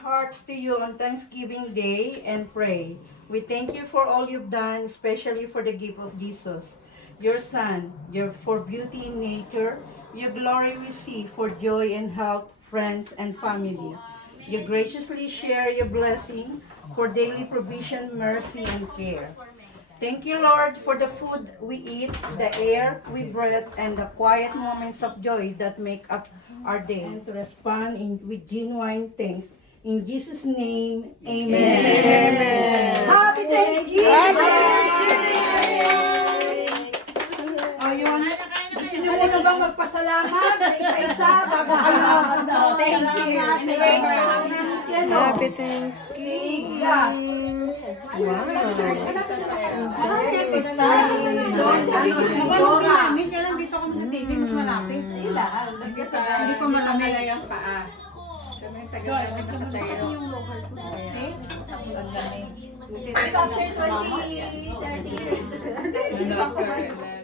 hearts to you on Thanksgiving Day and pray. We thank you for all you've done, especially for the gift of Jesus, your Son, for beauty in nature, your glory we see for joy and health, friends and family. You graciously share your blessing for daily provision, mercy, and care. Thank you, Lord, for the food we eat, the air we breathe, and the quiet moments of joy that make up our day. And to respond with genuine thanks. In Jesus' name, amen. Amen. Happy Thanksgiving! Happy Thanksgiving! Ayun, gusto niyo muna bang magpasalamat na isa-isa bago kayo? Thank you. Happy Thanksgiving! Wow! Happy Thanksgiving! Kaya lang dito kami sa TV, mas malapit. Hindi pa malamig. yung paa. Kami taga-taga sa tayo. After 20, 30 years. Ano,